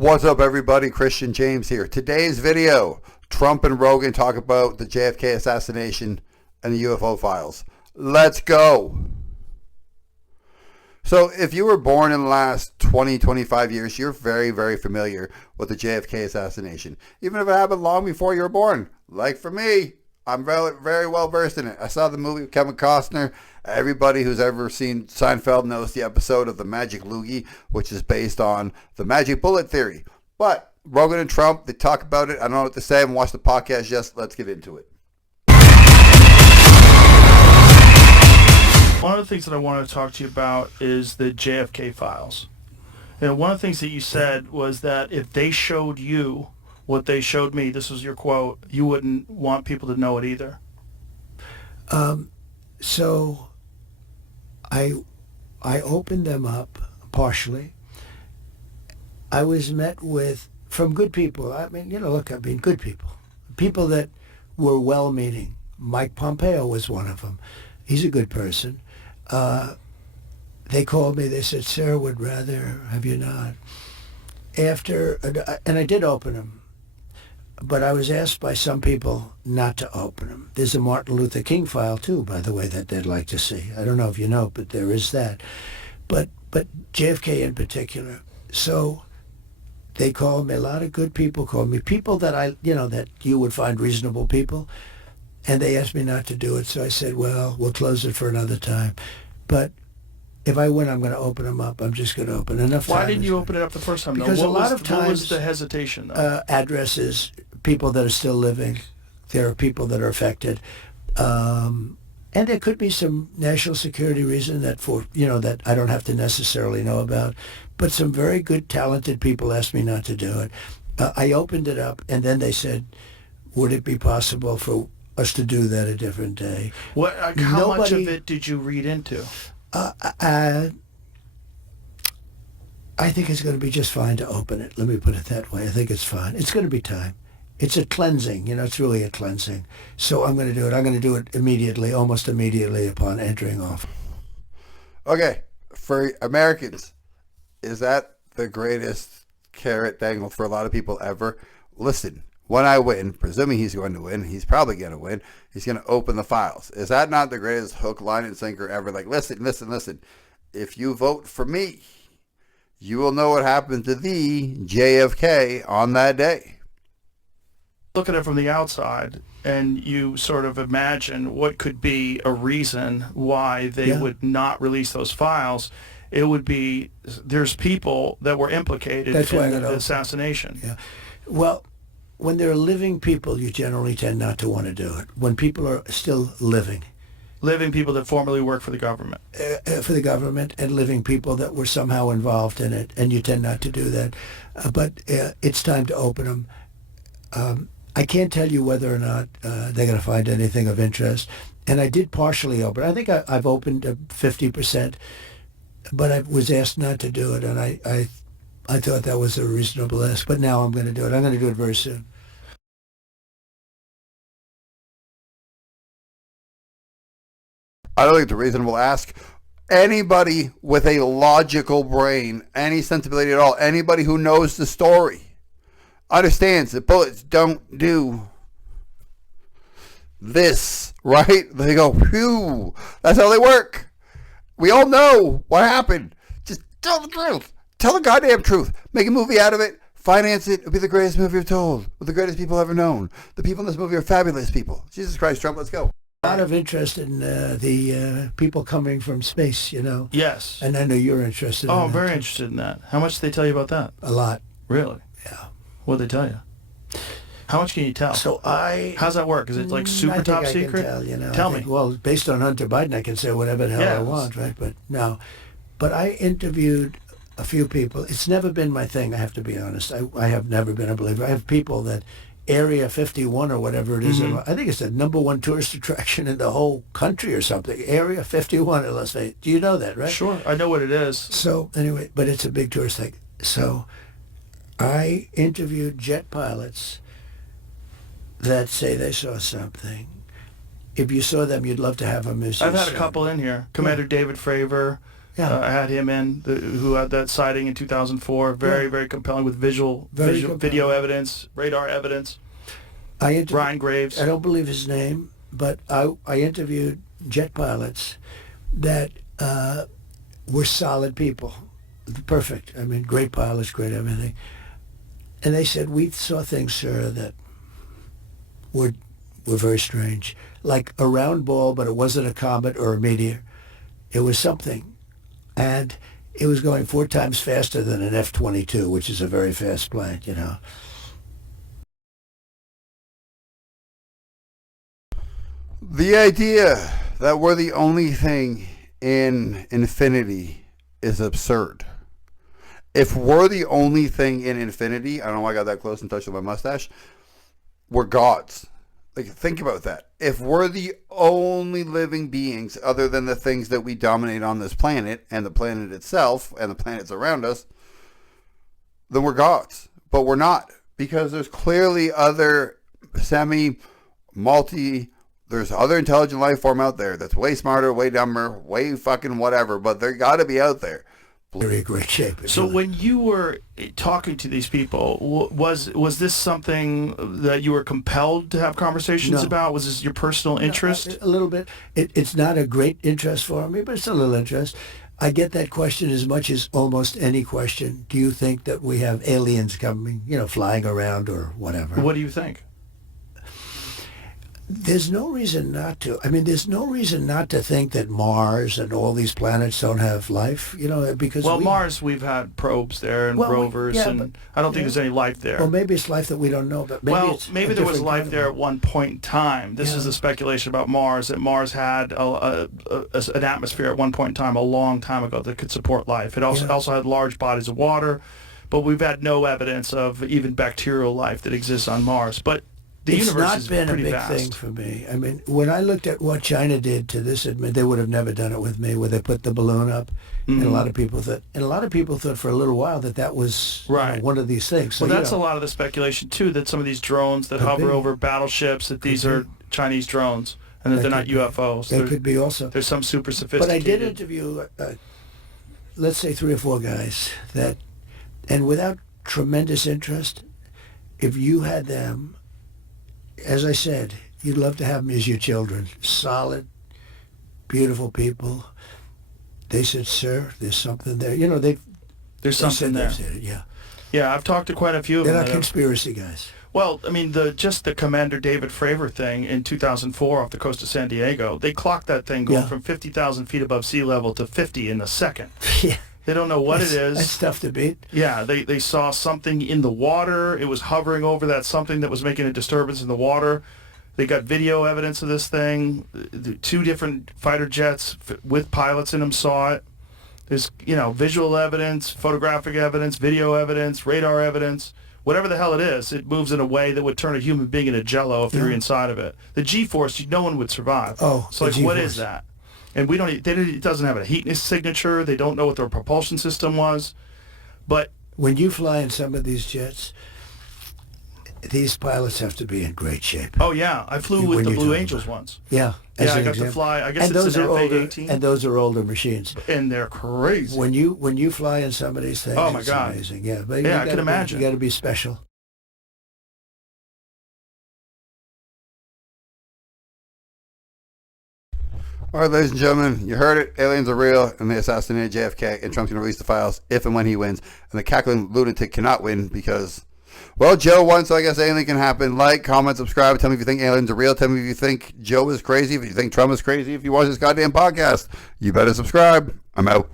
What's up, everybody? Christian James here. Today's video, Trump and Rogan talk about the JFK assassination and the UFO files. Let's go. So if you were born in the last 20, 25 years, you're very, very familiar with the JFK assassination. Even if it happened long before you were born. Like for me, I'm very, very well versed in it. I saw the movie with Kevin Costner. Everybody who's ever seen Seinfeld knows the episode of the Magic Loogie, which is based on the magic bullet theory. But Rogan and Trump, they talk about it. I don't know what to say. I haven't watched the podcast yet. Let's get into it. One of the things that I wanted to talk to you about is the JFK files. You know, one of the things that you said was that if they showed you what they showed me, this was your quote, you wouldn't want people to know it either. So I opened them up partially. I was met with, from good people, good people. People that were well-meaning. Mike Pompeo was one of them. He's a good person. They called me, they said, "Sir, would rather have you not." And I did open them. But I was asked by some people not to open them. There's a Martin Luther King file, too, by the way, that they'd like to see. I don't know if you know, but there is that. But JFK in particular. So they called me, a lot of good people called me, people that that you would find reasonable people. And they asked me not to do it. So I said, well, we'll close it for another time. But if I win, I'm going to open them up. I'm just going to open enough. Why didn't you open it up the first time? Because what a lot of times, what was the hesitation, though? Addresses, people that are still living. There are people that are affected. And there could be some national security reason that I don't have to necessarily know about. But some very good, talented people asked me not to do it. I opened it up, and then they said, would it be possible for us to do that a different day? How much of it did you read into? I think it's going to be just fine to open it. Let me put it that way. I think it's fine. It's going to be time. It's a cleansing. It's really a cleansing. So I'm going to do it. I'm going to do it immediately, almost immediately upon entering office. Okay, for Americans, is that the greatest carrot dangle for a lot of people ever? Listen, when I win, presuming he's going to win, he's probably going to win, he's going to open the files. Is that not the greatest hook, line, and sinker ever? Like, listen. If you vote for me, you will know what happened to the JFK on that day. Look at it from the outside, and you sort of imagine what could be a reason why they would not release those files. It would be there's people that were implicated in the assassination. Yeah. Well, when there are living people, you generally tend not to want to do it. When people are still living people that formerly work for the government. For the government, and living people that were somehow involved in it, and you tend not to do that. But it's time to open them. I can't tell you whether or not they're going to find anything of interest. And I did partially open. I think I've opened 50%, but I was asked not to do it, and I thought that was a reasonable ask. But now I'm going to do it. I'm going to do it very soon. I don't think it's a reasonable ask. Anybody with a logical brain, any sensibility at all, anybody who knows the story, understands that bullets don't do this, right? They go, phew. That's how they work. We all know what happened. Just tell the truth. Tell the goddamn truth. Make a movie out of it. Finance it. It'll be the greatest movie you've told. With the greatest people ever known. The people in this movie are fabulous people. Jesus Christ, Trump, let's go. A lot of interest in the people coming from space, Yes. And I know you're interested in that. Oh, I'm very interested in that. How much did they tell you about that? A lot. Really? Yeah. What did they tell you? How much can you tell? So how's that work? Is it like super top secret? Tell me. Well, based on Hunter Biden, I can say whatever the hell I want, right? But no. But I interviewed a few people. It's never been my thing, I have to be honest. I have never been a believer. I have people that Area 51 or whatever it is. I think it's the #1 tourist attraction in the whole country or something. Area 51 in Las Vegas. Do you know that, right? Sure, I know what it is. So anyway, but it's a big tourist thing. So I interviewed jet pilots that say they saw something. If you saw them, you'd love to have them as I've had a couple in here. Commander David Fravor, Yeah. I had him in, who had that sighting in 2004. Very compelling with video evidence, radar evidence. Ryan Graves. I don't believe his name, but I interviewed jet pilots that were solid people. Perfect. I mean, great pilots, great everything. And they said, we saw things, sir, that were very strange. Like a round ball, but it wasn't a comet or a meteor. It was something. And it was going 4 times faster than an F-22, which is a very fast plane, you know. The idea that we're the only thing in infinity is absurd. If we're the only thing in infinity, I don't know why I got that close and touched with my mustache, we're gods. Like, think about that. If we're the only living beings other than the things that we dominate on this planet and the planet itself and the planets around us, then we're gods. But we're not, because there's clearly other there's other intelligent life form out there that's way smarter, way dumber, way fucking whatever, but they got to be out there. Very great shape. So when you were talking to these people, was this something that you were compelled to have conversations about? Was this your personal interest? A little bit. It's not a great interest for me, but it's a little interest. I get that question as much as almost any question. Do you think that we have aliens coming, flying around or whatever? What do you think? There's no reason not to. I mean, there's no reason not to think that Mars and all these planets don't have life, because... Well, Mars, we've had probes there and rovers, and I don't think there's any life there. Well, maybe it's life that we don't know, but maybe there was life there at one point in time. This is the speculation about Mars, that Mars had an atmosphere at one point in time, a long time ago, that could support life. It also had large bodies of water, but we've had no evidence of even bacterial life that exists on Mars. But the universe is pretty vast. It's not been a big thing for me. I mean, when I looked at what China did to this, they would have never done it with me, where they put the balloon up, and a lot of people thought for a little while that was one of these things. So, well, that's a lot of the speculation too, that some of these drones that hover over battleships, that these are Chinese drones, and that they're not UFOs. They could be also. There's some super sophisticated. But I did interview, let's say 3 or 4 guys and without tremendous interest, if you had them, as I said, you'd love to have them as your children. Solid, beautiful people. They said, sir, there's something there. There's something there. Yeah, I've talked to quite a few of them. They're not conspiracy guys. Well, I mean, just the Commander David Fravor thing in 2004 off the coast of San Diego, they clocked that thing going from 50,000 feet above sea level to 50 in a second. Yeah. They don't know what it is. That's tough to beat. Yeah, they saw something in the water. It was hovering over that something that was making a disturbance in the water. They got video evidence of this thing. 2 different fighter jets with pilots in them saw it. There's, visual evidence, photographic evidence, video evidence, radar evidence. Whatever the hell it is, it moves in a way that would turn a human being into jello if they were inside of it. The G-force, no one would survive. Oh, so like, what is that? And it doesn't have a heat signature. They don't know what their propulsion system was. But when you fly in some of these jets, these pilots have to be in great shape. Oh, yeah. I flew with the Blue Angels once. Yeah. Yeah, I got to fly. I guess it's an F-18. And those are older machines. And they're crazy. When you fly in some of these things, oh my God, it's amazing. Yeah, but I can imagine. You got to be special. All right, ladies and gentlemen, you heard it. Aliens are real, and they assassinated JFK, and Trump's going to release the files if and when he wins. And the cackling lunatic cannot win because, well, Joe won, so I guess anything can happen. Like, comment, subscribe. Tell me if you think aliens are real. Tell me if you think Joe is crazy, if you think Trump is crazy, if you watch this goddamn podcast. You better subscribe. I'm out.